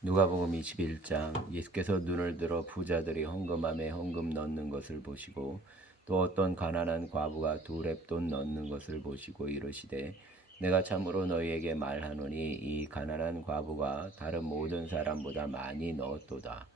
누가복음 21장. 예수께서 눈을 들어 부자들이 헌금함에 헌금 넣는 것을 보시고 또 어떤 가난한 과부가 두 렙돈 넣는 것을 보시고 이르시되 내가 참으로 너희에게 말하노니 이 가난한 과부가 다른 모든 사람보다 많이 넣었도다.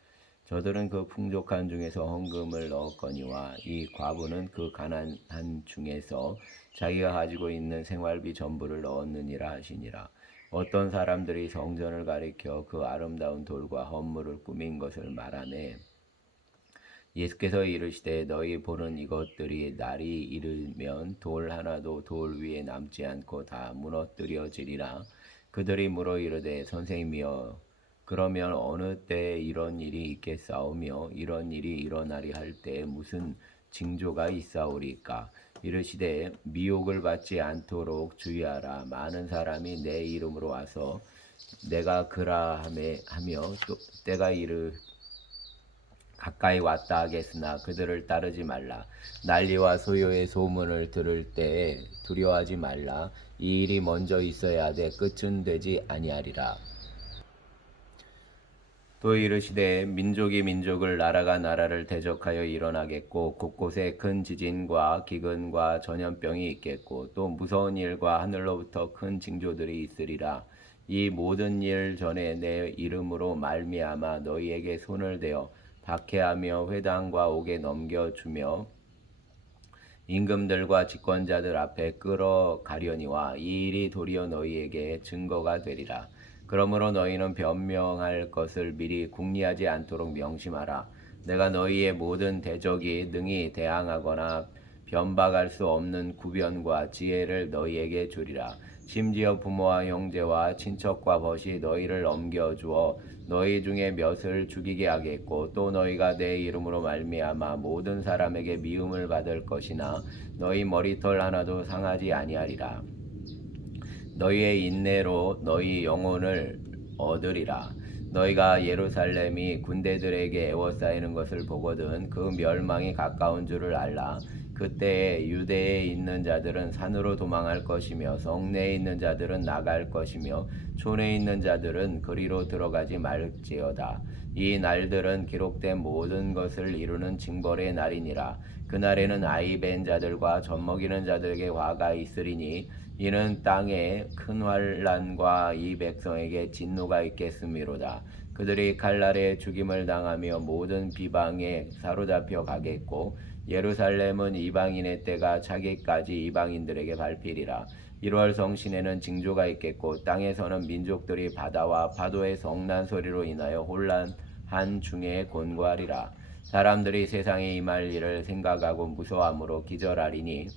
저들은 그 풍족한 중에서 헌금을 넣었거니와 이 과부는 그 가난한 중에서 자기가 가지고 있는 생활비 전부를 넣었느니라 하시니라. 어떤 사람들이 성전을 가리켜 그 아름다운 돌과 헌물을 꾸민 것을 말하매 예수께서 이르시되 너희 보는 이것들이 날이 이르면 돌 하나도 돌 위에 남지 않고 다 무너뜨려지리라. 그들이 물어 이르되 선생님이여 그러면 어느 때에 이런 일이 있겠사오며 이런 일이 일어나리 할 때에 무슨 징조가 있사오리까? 이르시되 미혹을 받지 않도록 주의하라. 많은 사람이 내 이름으로 와서 내가 그라 하며 또 때가 가까이 왔다 하겠으나 그들을 따르지 말라. 난리와 소요의 소문을 들을 때에 두려워하지 말라. 이 일이 먼저 있어야 돼 끝은 되지 아니하리라. 또 이르시되 민족이 민족을 나라가 나라를 대적하여 일어나겠고 곳곳에 큰 지진과 기근과 전염병이 있겠고 또 무서운 일과 하늘로부터 큰 징조들이 있으리라. 이 모든 일 전에 내 이름으로 말미암아 너희에게 손을 대어 박해하며 회당과 옥에 넘겨주며 임금들과 집권자들 앞에 끌어가려니와 이 일이 도리어 너희에게 증거가 되리라. 그러므로 너희는 변명할 것을 미리 궁리하지 않도록 명심하라. 내가 너희의 모든 대적이 능히 대항하거나 변박할 수 없는 구변과 지혜를 너희에게 주리라. 심지어 부모와 형제와 친척과 벗이 너희를 넘겨주어 너희 중에 몇을 죽이게 하겠고 또 너희가 내 이름으로 말미암아 모든 사람에게 미움을 받을 것이나 너희 머리털 하나도 상하지 아니하리라. 너희의 인내로 너희 영혼을 얻으리라. 너희가 예루살렘이 군대들에게 에워싸이는 것을 보거든 그 멸망이 가까운 줄을 알라. 그때에 유대에 있는 자들은 산으로 도망할 것이며 성내에 있는 자들은 나갈 것이며 촌에 있는 자들은 그리로 들어가지 말지어다. 이 날들은 기록된 모든 것을 이루는 징벌의 날이니라. 그날에는 아이 벤 자들과 젖먹이는 자들에게 화가 있으리니 이는 땅에 큰 환난과 이 백성에게 진노가 있겠음이로다. 그들이 칼날에 죽임을 당하며 모든 비방에 사로잡혀 가겠고 예루살렘은 이방인의 때가 차기까지 이방인들에게 밟히리라. 1월 성신에는 징조가 있겠고 땅에서는 민족들이 바다와 파도의 성난 소리로 인하여 혼란한 중에 곤고하리라. 사람들이 세상에 임할 일을 생각하고 무서워함으로 기절하리니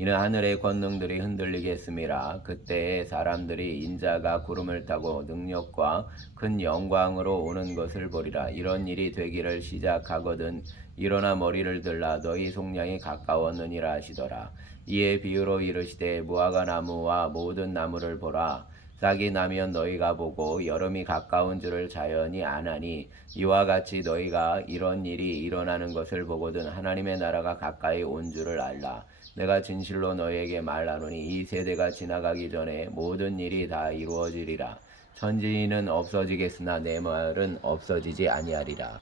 이는 하늘의 권능들이 흔들리겠음이라. 그때에 사람들이 인자가 구름을 타고 능력과 큰 영광으로 오는 것을 보리라. 이런 일이 되기를 시작하거든 일어나 머리를 들라 너희 속량이 가까웠느니라 하시더라. 이에 비유로 이르시되 무화과 나무와 모든 나무를 보라. 싹이 나면 너희가 보고 여름이 가까운 줄을 자연히 아나니 이와 같이 너희가 이런 일이 일어나는 것을 보거든 하나님의 나라가 가까이 온 줄을 알라. 내가 진실로 너희에게 말하노니 이 세대가 지나가기 전에 모든 일이 다 이루어지리라. 천지는 없어지겠으나 내 말은 없어지지 아니하리라.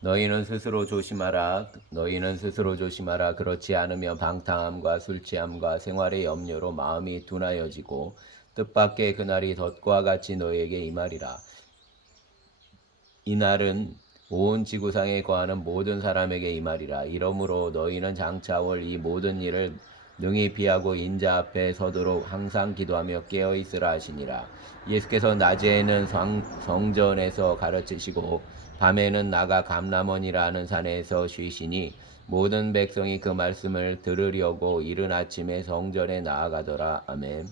너희는 스스로 조심하라. 너희는 스스로 조심하라. 그렇지 않으면 방탕함과 술 취함과 생활의 염려로 마음이 둔하여지고 뜻밖의 그날이 덫과 같이 너희에게 임하리라. 이날은 온 지구상에 거하는 모든 사람에게 임하리라. 이러므로 너희는 장차 올 이 모든 일을 능히 피하고 인자 앞에 서도록 항상 기도하며 깨어있으라 하시니라. 예수께서 낮에는 성전에서 가르치시고 밤에는 나가 감람원이라는 산에서 쉬시니 모든 백성이 그 말씀을 들으려고 이른 아침에 성전에 나아가더라. 아멘.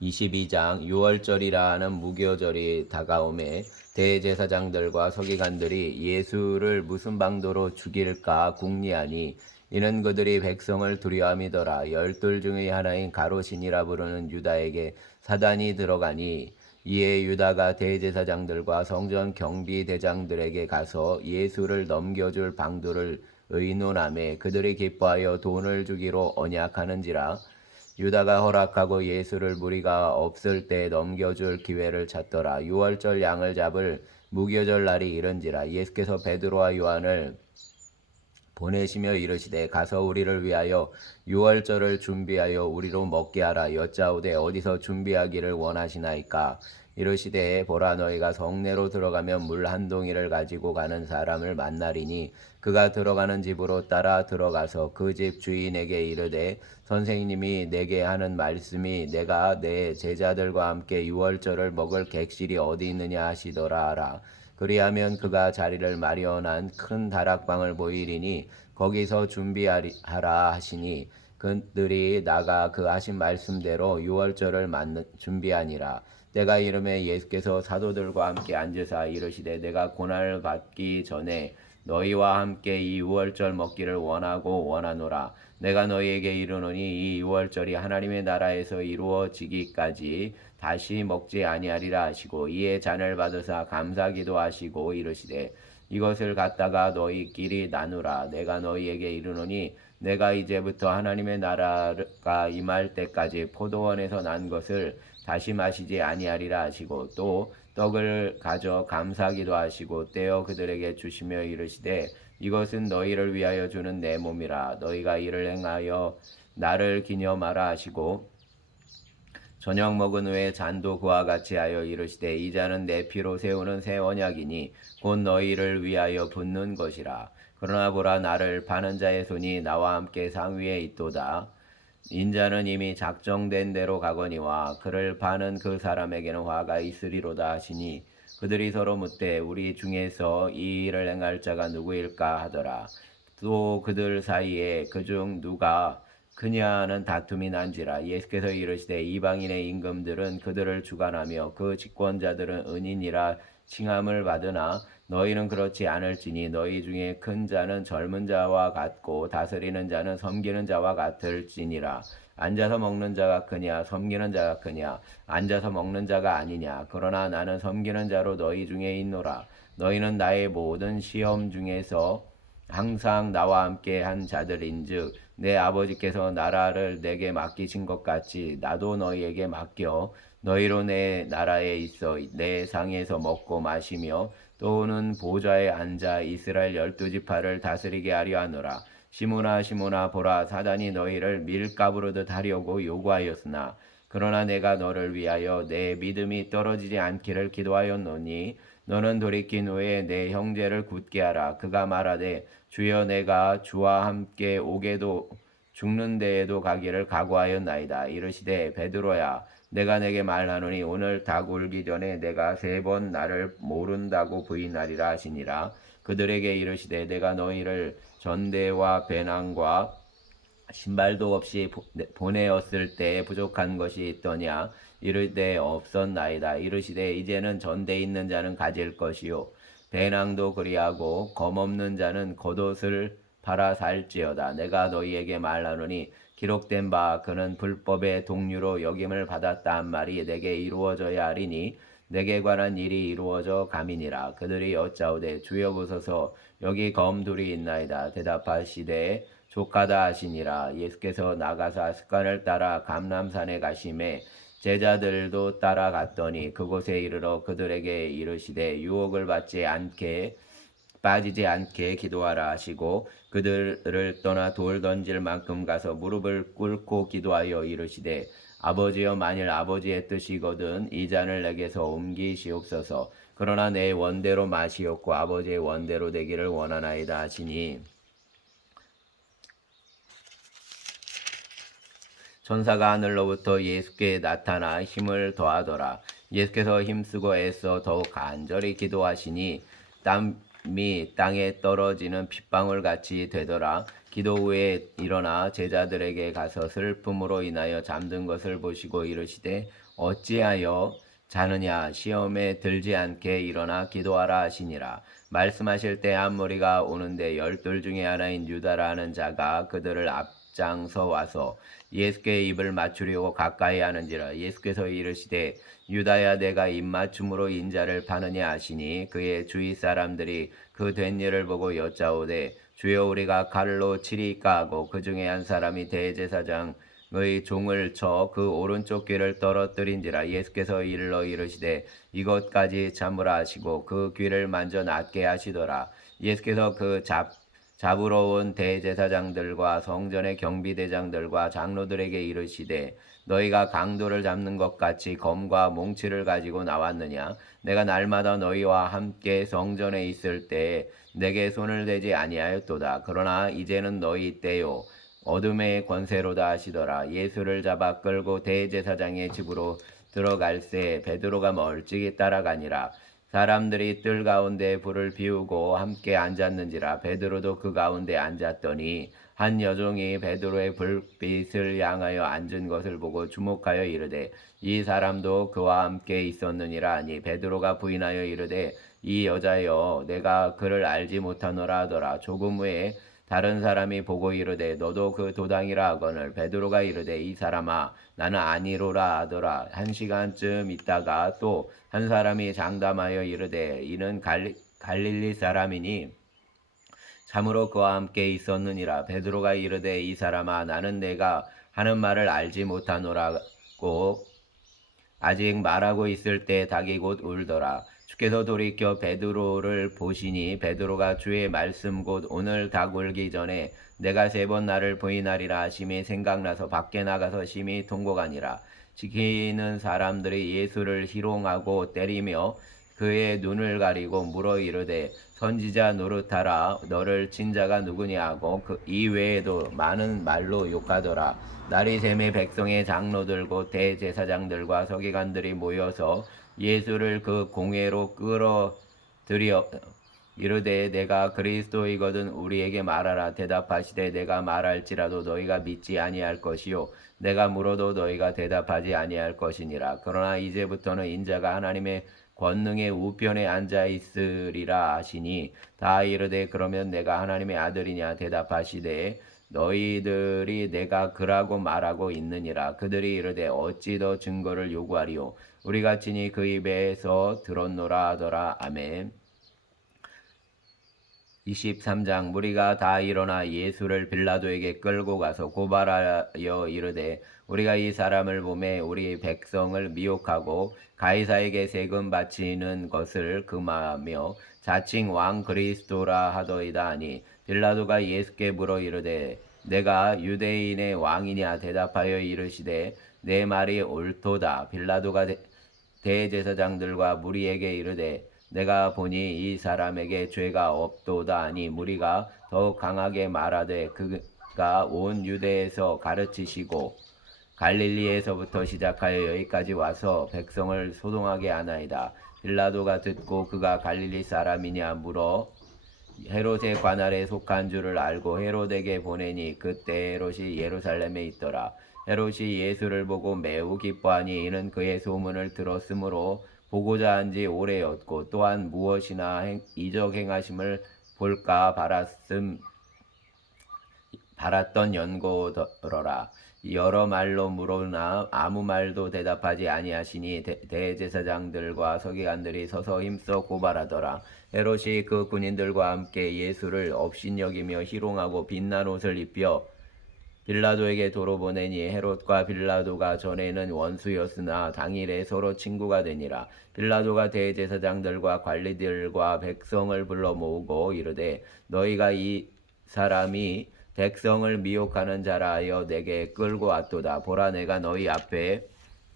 22장. 유월절이라 하는 무교절이 다가오매 대제사장들과 서기관들이 예수를 무슨 방도로 죽일까 궁리하니 이는 그들이 백성을 두려워함이더라. 열둘 중의 하나인 가롯신이라 부르는 유다에게 사단이 들어가니 이에 유다가 대제사장들과 성전 경비대장들에게 가서 예수를 넘겨줄 방도를 의논하매 그들이 기뻐하여 돈을 주기로 언약하는지라. 유다가 허락하고 예수를 무리가 없을 때 넘겨줄 기회를 찾더라. 유월절 양을 잡을 무교절 날이 이른지라. 예수께서 베드로와 요한을 보내시며 이르시되 가서 우리를 위하여 유월절을 준비하여 우리로 먹게 하라. 여짜오되 어디서 준비하기를 원하시나이까. 이르시되 보라, 너희가 성내로 들어가면 물 한 동이를 가지고 가는 사람을 만나리니 그가 들어가는 집으로 따라 들어가서 그 집 주인에게 이르되 선생님이 내게 하는 말씀이 내가 내 제자들과 함께 유월절을 먹을 객실이 어디 있느냐 하시더라 하라. 그리하면 그가 자리를 마련한 큰 다락방을 보이리니 거기서 준비하라 하시니 그들이 나가 그 하신 말씀대로 유월절을 준비하니라. 때가 이름에 예수께서 사도들과 함께 앉으사 이르시되 내가 고난을 받기 전에 너희와 함께 이 유월절 먹기를 원하고 원하노라. 내가 너희에게 이르노니 이 유월절이 하나님의 나라에서 이루어지기까지 다시 먹지 아니하리라 하시고 이에 잔을 받으사 감사기도 하시고 이르시되 이것을 갖다가 너희끼리 나누라. 내가 너희에게 이르노니 내가 이제부터 하나님의 나라가 임할 때까지 포도원에서 난 것을 다시 마시지 아니하리라 하시고 또 떡을 가져 감사기도 하시고 떼어 그들에게 주시며 이르시되 이것은 너희를 위하여 주는 내 몸이라. 너희가 이를 행하여 나를 기념하라 하시고 저녁 먹은 후에 잔도 그와 같이 하여 이르시되 이 잔은 내 피로 세우는 새 언약이니 곧 너희를 위하여 붓는 것이라. 그러나 보라, 나를 파는 자의 손이 나와 함께 상위에 있도다. 인자는 이미 작정된 대로 가거니와 그를 파는 그 사람에게는 화가 있으리로다 하시니 그들이 서로 묻되 우리 중에서 이 일을 행할 자가 누구일까 하더라. 또 그들 사이에 그중 누가 크냐는 다툼이 난지라. 예수께서 이르시되 이방인의 임금들은 그들을 주관하며 그 집권자들은 은인이라 칭함을 받으나 너희는 그렇지 않을지니 너희 중에 큰 자는 젊은 자와 같고 다스리는 자는 섬기는 자와 같을지니라. 앉아서 먹는 자가 크냐 섬기는 자가 크냐. 앉아서 먹는 자가 아니냐. 그러나 나는 섬기는 자로 너희 중에 있노라. 너희는 나의 모든 시험 중에서 항상 나와 함께 한 자들인즉 내 아버지께서 나라를 내게 맡기신 것 같이 나도 너희에게 맡겨 너희로 내 나라에 있어 내 상에서 먹고 마시며 또는 보좌에 앉아 이스라엘 12지파를 다스리게 하려 하노라. 시므나 시므나 보라, 사단이 너희를 밀가부르듯 하려고 요구하였으나 그러나 내가 너를 위하여 내 믿음이 떨어지지 않기를 기도하였노니 너는 돌이킨 후에 내 형제를 굳게 하라. 그가 말하되 주여, 내가 주와 함께 오게도 죽는 데에도 가기를 각오하였나이다. 이르시되 베드로야, 내가 내게 말하노니 오늘 닭 울기 전에 내가 3번 나를 모른다고 부인하리라 하시니라. 그들에게 이르시되 내가 너희를 전대와 배낭과 신발도 없이 보내었을 때 부족한 것이 있더냐. 이르되 없었나이다. 이르시되 이제는 전대 있는 자는 가질 것이요 배낭도 그리하고 검없는 자는 겉옷을 팔아 살지어다. 내가 너희에게 말하노니 기록된 바 그는 불법의 동류로 역임을 받았다 한 말이 내게 이루어져야 하리니 내게 관한 일이 이루어져 감이니라. 그들이 여짜오되 주여 보소서, 여기 검 둘이 있나이다. 대답하시되 족하다 하시니라. 예수께서 나가사 습관을 따라 감람산에 가심에 제자들도 따라갔더니 그곳에 이르러 그들에게 이르시되 유혹을 받지 않게 빠지지 않게 기도하라 하시고 그들을 떠나 돌 던질 만큼 가서 무릎을 꿇고 기도하여 이르시되 아버지여, 만일 아버지의 뜻이거든 이 잔을 내게서 옮기시옵소서. 그러나 내 원대로 마시옵고 아버지의 원대로 되기를 원하나이다 하시니 천사가 하늘로부터 예수께 나타나 힘을 더하더라. 예수께서 힘쓰고 애써 더욱 간절히 기도하시니 땀이 땅에 떨어지는 핏방울같이 되더라. 기도 후에 일어나 제자들에게 가서 슬픔으로 인하여 잠든 것을 보시고 이르시되 어찌하여 자느냐. 시험에 들지 않게 일어나 기도하라 하시니라. 말씀하실 때 한 무리가 오는데 12 중에 하나인 유다라 하는 자가 그들을 앞장서 와서 예수께 입을 맞추려고 가까이 하는지라. 예수께서 이르시되 유다야, 내가 입맞춤으로 인자를 파느냐 하시니 그의 주위 사람들이 그 된 일을 보고 여짜오되 주여, 우리가 칼로 치리까 하고 그 중에 한 사람이 대제사장 종을 쳐 그 오른쪽 귀를 떨어뜨린지라. 예수께서 일러 이르시되 이것까지 참으라 하시고 그 귀를 만져 낫게 하시더라. 예수께서 그 잡으러 온 대제사장들과 성전의 경비대장들과 장로들에게 이르시되 너희가 강도를 잡는 것 같이 검과 몽치를 가지고 나왔느냐? 내가 날마다 너희와 함께 성전에 있을 때에 내게 손을 대지 아니하였도다. 그러나 이제는 너희 때요 어둠의 권세로다 하시더라. 예수를 잡아 끌고 대제사장의 집으로 들어갈새 베드로가 멀찍이 따라가니라. 사람들이 뜰 가운데 불을 피우고 함께 앉았는지라. 베드로도 그 가운데 앉았더니 한 여종이 베드로의 불빛을 향하여 앉은 것을 보고 주목하여 이르되 이 사람도 그와 함께 있었느니라 하니 베드로가 부인하여 이르되 이 여자여 내가 그를 알지 못하노라 하더라. 조금 후에 다른 사람이 보고 이르되 너도 그 도당이라 하거늘 베드로가 이르되 이 사람아 나는 아니로라 하더라. 1시간쯤 있다가 또 한 사람이 장담하여 이르되 이는 갈릴리 사람이니 참으로 그와 함께 있었느니라. 베드로가 이르되 이 사람아 나는 내가 하는 말을 알지 못하노라고 아직 말하고 있을 때 닭이 곧 울더라. 주께서 돌이켜 베드로를 보시니 베드로가 주의 말씀 곧 오늘 닭 울기 전에 내가 3번 나를 부인하리라 하심이 생각나서 밖에 나가서 심히 통곡하니라. 지키는 사람들이 예수를 희롱하고 때리며 그의 눈을 가리고 물어 이르되 선지자 노릇하라 너를 친 자가 누구냐 하고 그 이외에도 많은 말로 욕하더라. 날이 새매 백성의 장로들과 대제사장들과 서기관들이 모여서 예수를 그 공회로 끌어들여 이르되 내가 그리스도이거든 우리에게 말하라. 대답하시되 내가 말할지라도 너희가 믿지 아니할 것이요 내가 물어도 너희가 대답하지 아니할 것이니라. 그러나 이제부터는 인자가 하나님의 권능의 우편에 앉아 있으리라 하시니 다 이르되 그러면 내가 하나님의 아들이냐 대답하시되 너희들이 내가 그라고 말하고 있느니라. 그들이 이르되 어찌 더 증거를 요구하리요 우리가 친히 그 입에서 들었노라 하더라. 아멘. 23장 무리가 다 일어나 예수를 빌라도에게 끌고 가서 고발하여 이르되 우리가 이 사람을 보매 우리 백성을 미혹하고 가이사에게 세금 바치는 것을 금하며 자칭 왕 그리스도라 하더이다 하니 빌라도가 예수께 물어 이르되 내가 유대인의 왕이냐 대답하여 이르시되 내 말이 옳도다. 빌라도가 대제사장들과 무리에게 이르되 내가 보니 이 사람에게 죄가 없도다 하니 무리가 더욱 강하게 말하되 그가 온 유대에서 가르치시고 갈릴리에서부터 시작하여 여기까지 와서 백성을 소동하게 하나이다. 빌라도가 듣고 그가 갈릴리 사람이냐 물어 헤롯의 관할에 속한 줄을 알고 헤롯에게 보내니 그때 헤롯이 예루살렘에 있더라. 헤롯이 예수를 보고 매우 기뻐하니 이는 그의 소문을 들었으므로 보고자 한 지 오래였고 또한 무엇이나 이적 행하심을 볼까 바랐던 연고더러라. 여러 말로 물으나 아무 말도 대답하지 아니하시니 대제사장들과 서기관들이 서서 힘써 고발하더라. 헤롯이 그 군인들과 함께 예수를 업신여기며 희롱하고 빛난 옷을 입혀 빌라도에게 도로 보내니 헤롯과 빌라도가 전에는 원수였으나 당일에 서로 친구가 되니라. 빌라도가 대제사장들과 관리들과 백성을 불러 모으고 이르되 너희가 이 사람이 백성을 미혹하는 자라 하여 내게 끌고 왔도다. 보라 내가 너희 앞에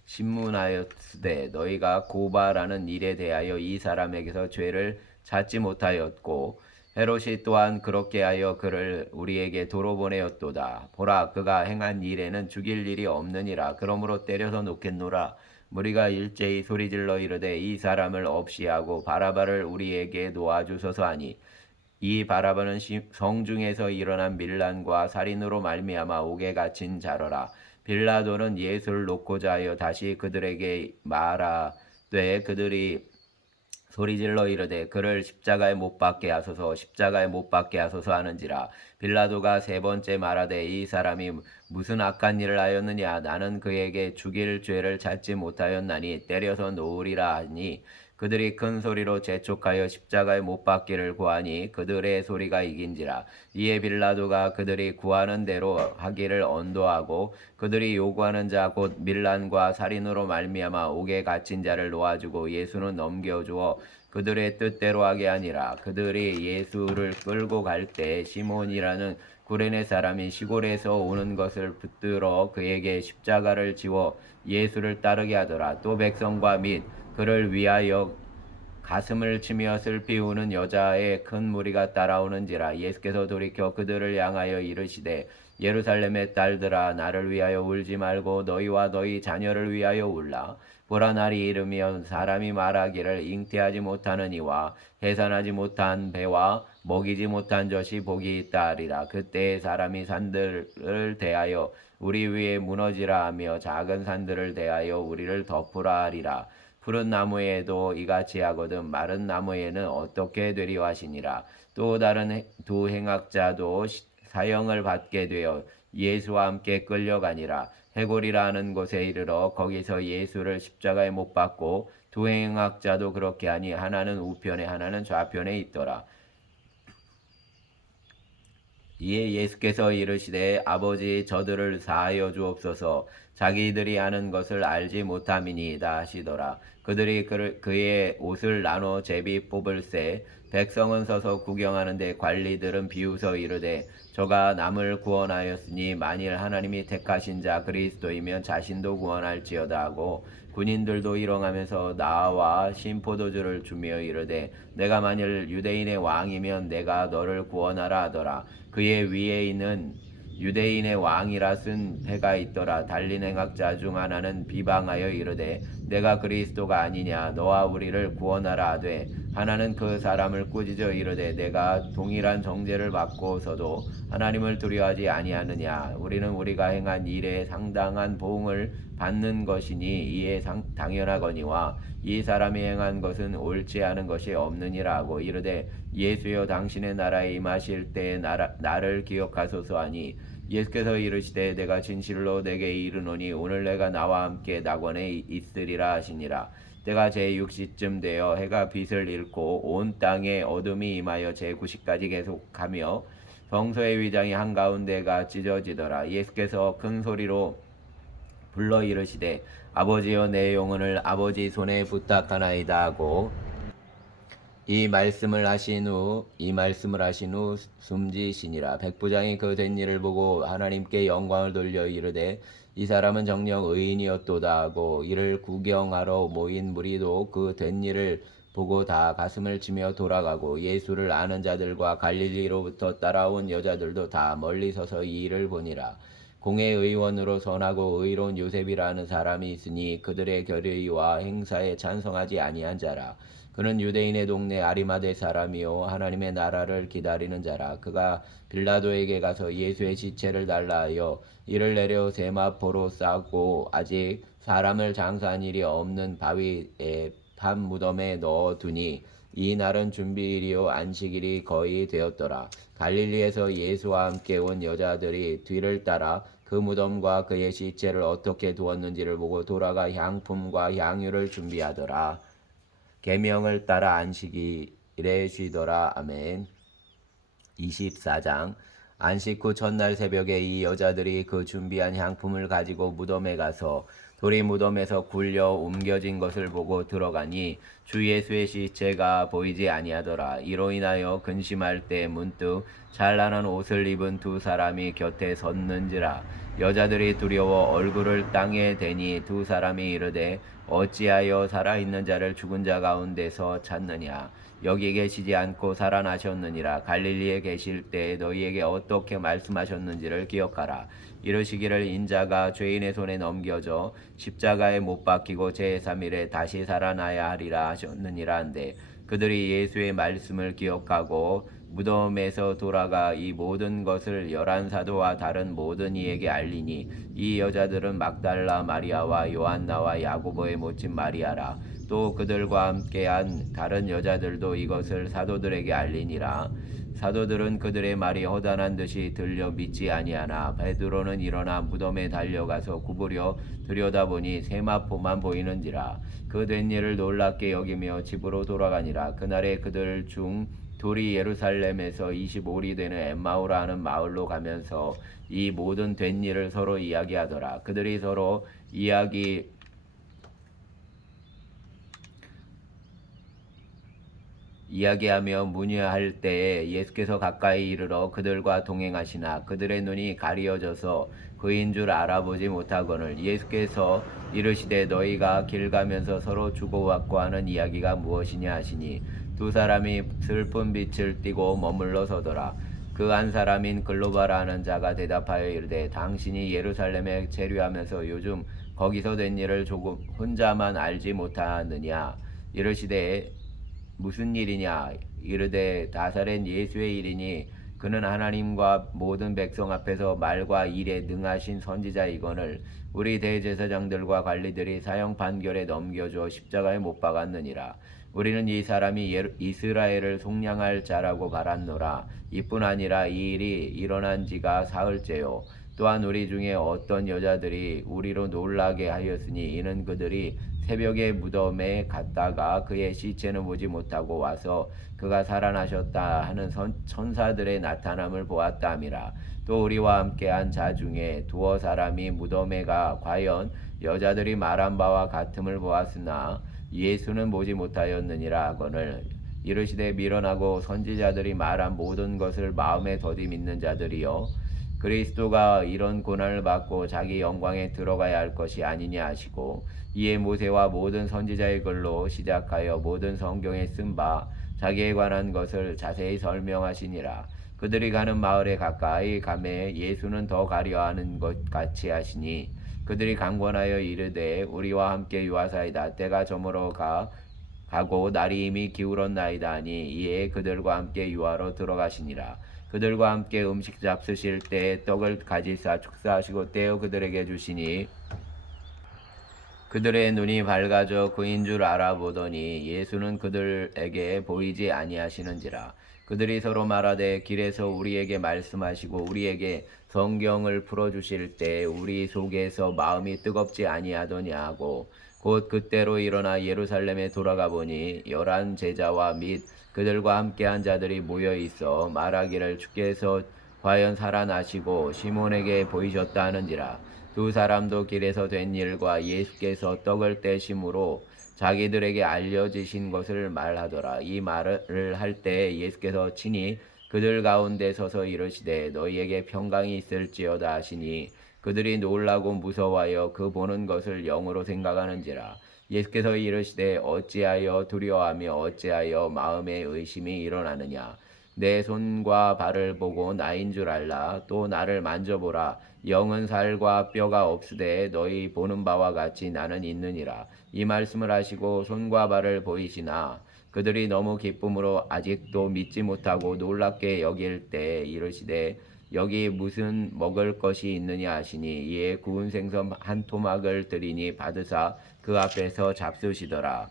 신문하였으되 너희가 고발하는 일에 대하여 이 사람에게서 죄를 찾지 못하였고 헤롯이 또한 그렇게 하여 그를 우리에게 도로 보내었도다. 보라 그가 행한 일에는 죽일 일이 없느니라. 그러므로 때려서 놓겠노라. 무리가 일제히 소리질러 이르되 이 사람을 없이 하고 바라바를 우리에게 놓아주소서 하니 이 바라바는 성중에서 일어난 밀란과 살인으로 말미암아 옥에 갇힌 자러라. 빌라도는 예수를 놓고자 하여 다시 그들에게 말하되 그들이 소리질러 이르되 그를 십자가에 못 박게 하소서 십자가에 못 박게 하소서 하는지라. 빌라도가 3번째 말하되 이 사람이 무슨 악한 일을 하였느냐 나는 그에게 죽일 죄를 찾지 못하였나니 때려서 놓으리라 하니 그들이 큰 소리로 재촉하여 십자가에 못 박기를 구하니 그들의 소리가 이긴지라. 이에 빌라도가 그들이 구하는 대로 하기를 언도하고 그들이 요구하는 자 곧 밀란과 살인으로 말미암아 옥에 갇힌 자를 놓아주고 예수는 넘겨주어 그들의 뜻대로 하게 하니라. 그들이 예수를 끌고 갈 때 시몬이라는 구레네 사람이 시골에서 오는 것을 붙들어 그에게 십자가를 지워 예수를 따르게 하더라. 또 백성과 및 그를 위하여 가슴을 치며 슬피 우는 여자의 큰 무리가 따라오는지라. 예수께서 돌이켜 그들을 향하여 이르시되 예루살렘의 딸들아, 나를 위하여 울지 말고 너희와 너희 자녀를 위하여 울라. 보라, 날이 이르면 사람이 말하기를 잉태하지 못하는 이와 해산하지 못한 배와 먹이지 못한 젖이 복이 있다 하리라. 그때에 사람이 산들을 대하여 우리 위에 무너지라 하며 작은 산들을 대하여 우리를 덮으라 하리라. 푸른 나무에도 이같이 하거든 마른 나무에는 어떻게 되리와 하시니라. 또 다른 두 행악자도 사형을 받게 되어 예수와 함께 끌려가니라. 해골이라 하는 곳에 이르러 거기서 예수를 십자가에 못 박고 두 행악자도 그렇게 하니 하나는 우편에 하나는 좌편에 있더라. 이에 예수께서 이르시되 아버지, 저들을 사하여 주옵소서. 자기들이 하는 것을 알지 못함이니이다 하시더라. 그들이 그의 옷을 나눠 제비 뽑을새 백성은 서서 구경하는데 관리들은 비웃어 이르되 저가 남을 구원하였으니 만일 하나님이 택하신 자 그리스도이면 자신도 구원할지어다 하고 군인들도 일어나면서 나와 신포도주를 주며 이르되 내가 만일 유대인의 왕이면 내가 너를 구원하라 하더라. 그의 위에 있는 유대인의 왕이라 쓴 패가 있더라. 달린 행악자 중 하나는 비방하여 이르되 내가 그리스도가 아니냐, 너와 우리를 구원하라 하되 하나는 그 사람을 꾸짖어 이르되 내가 동일한 정죄를 받고서도 하나님을 두려워하지 아니하느냐. 우리는 우리가 행한 일에 상당한 보응을 받는 것이니 이에 당연하거니와 이 사람이 행한 것은 옳지 않은 것이 없느니라 하고 이르되 예수여, 당신의 나라에 임하실 때에 나를 기억하소서 하니 예수께서 이르시되 내가 진실로 내게 이르노니 오늘 내가 나와 함께 낙원에 있으리라 하시니라. 때가 제6시쯤 되어 해가 빛을 잃고 온 땅에 어둠이 임하여 제9시까지 계속하며 성소의 위장이 한가운데가 찢어지더라. 예수께서 큰 소리로 불러 이르시되 아버지여, 내 영혼을 아버지 손에 부탁하나이다 하고 이 말씀을 하신 후 숨지시니라. 백부장이 그 된 일을 보고 하나님께 영광을 돌려 이르되 이 사람은 정녕 의인이었도다 하고 이를 구경하러 모인 무리도 그 된 일을 보고 다 가슴을 치며 돌아가고 예수를 아는 자들과 갈릴리로부터 따라온 여자들도 다 멀리 서서 이 일을 보니라. 공회의원으로 선하고 의로운 요셉이라는 사람이 있으니 그들의 결의와 행사에 찬성하지 아니한 자라. 그는 유대인의 동네 아리마대 사람이요 하나님의 나라를 기다리는 자라. 그가 빌라도에게 가서 예수의 시체를 달라 하여 이를 내려 세마포로 싸고 아직 사람을 장사한 일이 없는 바위에 판 무덤에 넣어두니 이 날은 준비일이요 안식일이 거의 되었더라. 갈릴리에서 예수와 함께 온 여자들이 뒤를 따라 그 무덤과 그의 시체를 어떻게 두었는지를 보고 돌아가 향품과 향유를 준비하더라. 계명을 따라 안식일에 쉬더라. 아멘. 24장. 안식 후 첫날 새벽에 이 여자들이 그 준비한 향품을 가지고 무덤에 가서 돌이 무덤에서 굴려 옮겨진 것을 보고 들어가니 주 예수의 시체가 보이지 아니하더라. 이로 인하여 근심할 때 문득 찬란한 옷을 입은 두 사람이 곁에 섰는지라. 여자들이 두려워 얼굴을 땅에 대니 두 사람이 이르되 어찌하여 살아있는 자를 죽은 자 가운데서 찾느냐. 여기 계시지 않고 살아나셨느니라. 갈릴리에 계실 때 너희에게 어떻게 말씀하셨는지를 기억하라. 이르시기를 인자가 죄인의 손에 넘겨져 십자가에 못 박히고 제3일에 다시 살아나야 하리라 하셨느니라 한데 그들이 예수의 말씀을 기억하고 무덤에서 돌아가 이 모든 것을 11사도와 다른 모든 이에게 알리니 이 여자들은 막달라 마리아와 요한나와 야고보의 모친 마리아라. 또 그들과 함께한 다른 여자들도 이것을 사도들에게 알리니라. 사도들은 그들의 말이 허다한 듯이 들려 믿지 아니하나 베드로는 일어나 무덤에 달려가서 굽으려 들여다보니 세마포만 보이는지라. 그 된 일을 놀랍게 여기며 집으로 돌아가니라. 그날에 그들 중 둘이 예루살렘에서 25리 되는 엠마오라 하는 마을로 가면서 이 모든 된 일을 서로 이야기하더라. 그들이 서로 이야기하며 문의할 때에 예수께서 가까이 이르러 그들과 동행하시나 그들의 눈이 가리어져서 그인 줄 알아보지 못하거늘 예수께서 이르시되 너희가 길 가면서 서로 주고받고 하는 이야기가 무엇이냐 하시니 두 사람이 슬픈 빛을 띠고 머물러 서더라. 그 한 사람인 글로바라 하는 자가 대답하여 이르되 당신이 예루살렘에 체류하면서 요즘 거기서 된 일을 조금 혼자만 알지 못하느냐. 이르시되 무슨 일이냐. 이르되 나사렛 예수의 일이니 그는 하나님과 모든 백성 앞에서 말과 일에 능하신 선지자이거늘 우리 대제사장들과 관리들이 사형 판결에 넘겨줘 십자가에 못 박았느니라. 우리는 이 사람이 이스라엘을 속량할 자라고 바랐노라. 이뿐 아니라 이 일이 일어난 지가 사흘째요. 또한 우리 중에 어떤 여자들이 우리로 놀라게 하였으니 이는 그들이 새벽에 무덤에 갔다가 그의 시체는 보지 못하고 와서 그가 살아나셨다 하는 천사들의 나타남을 보았다 함이라. 또 우리와 함께한 자 중에 두어 사람이 무덤에 가 과연 여자들이 말한 바와 같음을 보았으나 예수는 보지 못하였느니라 하거늘 이르시되 미련하고 선지자들이 말한 모든 것을 마음에 더디 믿는 자들이여 그리스도가 이런 고난을 받고 자기 영광에 들어가야 할 것이 아니냐 하시고 이에 모세와 모든 선지자의 글로 시작하여 모든 성경에 쓴 바 자기에 관한 것을 자세히 설명하시니라. 그들이 가는 마을에 가까이 가매 예수는 더 가려하는 것 같이 하시니 그들이 강권하여 이르되 우리와 함께 유하사이다. 때가 저물어 가고 날이 이미 기울었나이다 하니 이에 그들과 함께 유하로 들어가시니라. 그들과 함께 음식 잡수실 때에 떡을 가지사 축사하시고 떼어 그들에게 주시니 그들의 눈이 밝아져 그인 줄 알아보더니 예수는 그들에게 보이지 아니하시는지라. 그들이 서로 말하되 길에서 우리에게 말씀하시고 우리에게 성경을 풀어주실 때 우리 속에서 마음이 뜨겁지 아니하더냐 하고 곧 그때로 일어나 예루살렘에 돌아가 보니 11 제자와 및 그들과 함께한 자들이 모여 있어 말하기를 주께서 과연 살아나시고 시몬에게 보이셨다 하는지라. 두 사람도 길에서 된 일과 예수께서 떡을 떼심으로 자기들에게 알려지신 것을 말하더라. 이 말을 할 때 예수께서 친히 그들 가운데 서서 이르시되 너희에게 평강이 있을지어다 하시니 그들이 놀라고 무서워하여 그 보는 것을 영으로 생각하는지라. 예수께서 이르시되 어찌하여 두려워하며 어찌하여 마음에 의심이 일어나느냐. 내 손과 발을 보고 나인 줄 알라. 또 나를 만져보라. 영은 살과 뼈가 없으되 너희 보는 바와 같이 나는 있느니라. 이 말씀을 하시고 손과 발을 보이시나 그들이 너무 기쁨으로 아직도 믿지 못하고 놀랍게 여길 때 이르시되 여기 무슨 먹을 것이 있느냐 하시니 이에 구운 생선 한 토막을 드리니 받으사 그 앞에서 잡수시더라.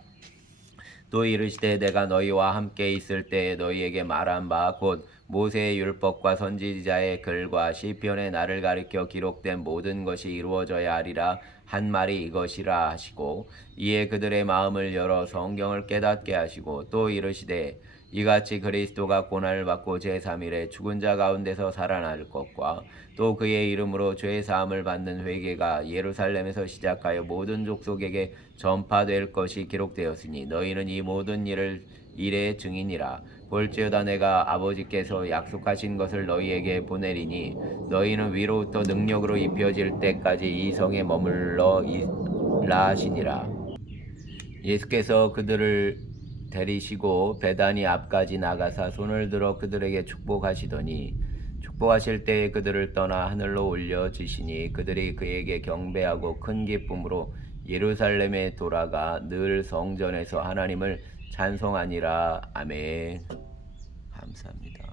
또 이르시되 내가 너희와 함께 있을 때에 너희에게 말한 바 곧 모세의 율법과 선지자의 글과 시편에 나를 가리켜 기록된 모든 것이 이루어져야 하리라 한 말이 이것이라 하시고 이에 그들의 마음을 열어 성경을 깨닫게 하시고 또 이르시되 이같이 그리스도가 고난을 받고 제3일에 죽은 자 가운데서 살아날 것과 또 그의 이름으로 죄 사함을 받는 회개가 예루살렘에서 시작하여 모든 족속에게 전파될 것이 기록되었으니 너희는 이 모든 일의 증인이라. 볼지어다 내가 아버지께서 약속하신 것을 너희에게 보내리니 너희는 위로부터 능력으로 입혀질 때까지 이 성에 머물러 있라 하시니라. 예수께서 그들을 데리시고 베다니 앞까지 나가사 손을 들어 그들에게 축복하시더니 축복하실 때에 그들을 떠나 하늘로 올려지시니 그들이 그에게 경배하고 큰 기쁨으로 예루살렘에 돌아가 늘 성전에서 하나님을 찬송하니라. 아멘. 감사합니다.